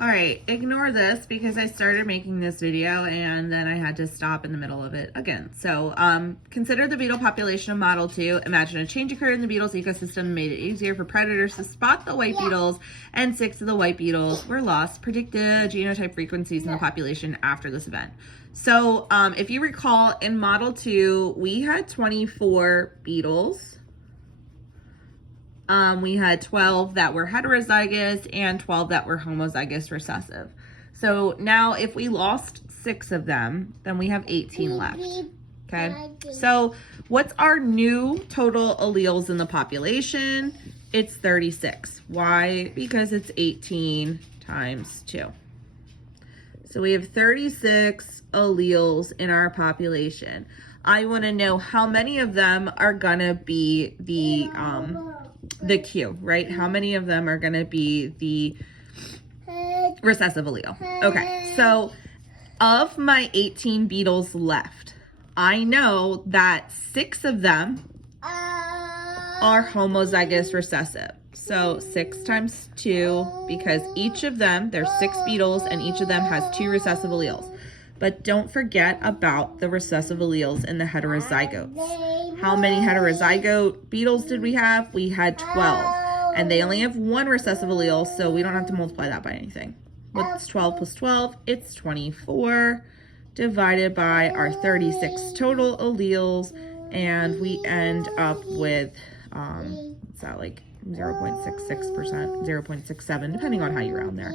All right, ignore this because I started making this video and then I had to stop in the middle of it again. So consider the beetle population of Model 2. Imagine a change occurred in the beetle's ecosystem, made it easier for predators to spot the white beetles, and 6 of the white beetles were lost. Predict the genotype frequencies in the population after this event. So if you recall, in Model 2, we had 24 beetles. We had 12 that were heterozygous and 12 that were homozygous recessive. So now if we lost 6 of them, then we have 18 left. Okay, so what's our new total alleles in the population? It's 36. Why? Because it's 18 times 2. So we have 36 alleles in our population. I want to know how many of them are gonna be the Q, right? How many of them are going to be the recessive allele? Okay, so of my 18 beetles left, I know that 6 of them are homozygous recessive. So 6 times 2, because each of them, there's 6 beetles and each of them has 2 recessive alleles. But don't forget about the recessive alleles in the heterozygotes. How many heterozygote beetles did we have? We had 12. And they only have 1 recessive allele, so we don't have to multiply that by anything. What's 12 plus 12? It's 24 divided by our 36 total alleles. And we end up with, what's that, like 0.66%, 0.67, depending on how you round there.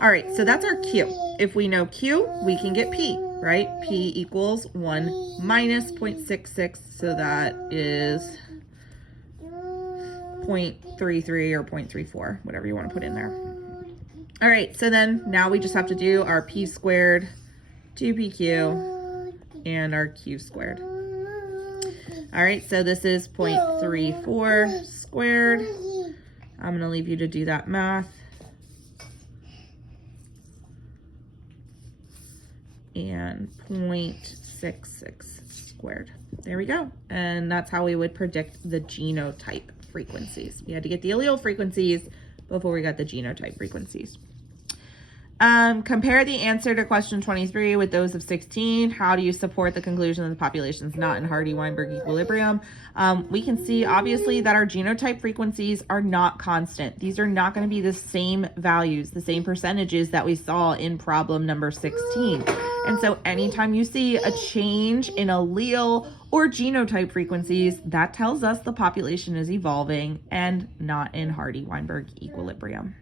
All right, so that's our Q. If we know Q, we can get P, right? P equals 1 minus 0.66, so that is 0.33 or 0.34, whatever you want to put in there. All right, so then now we just have to do our P squared, 2PQ, and our Q squared. All right, so this is 0.34 squared. I'm going to leave you to do that math. And 0.66 squared. There we go. And that's how we would predict the genotype frequencies. We had to get the allele frequencies before we got the genotype frequencies. Compare the answer to question 23 with those of 16. How do you support the conclusion that the population is not in Hardy-Weinberg equilibrium? We can see obviously that our genotype frequencies are not constant. These are not going to be the same values, the same percentages that we saw in problem number 16. And so anytime you see a change in allele or genotype frequencies, that tells us the population is evolving and not in Hardy-Weinberg equilibrium.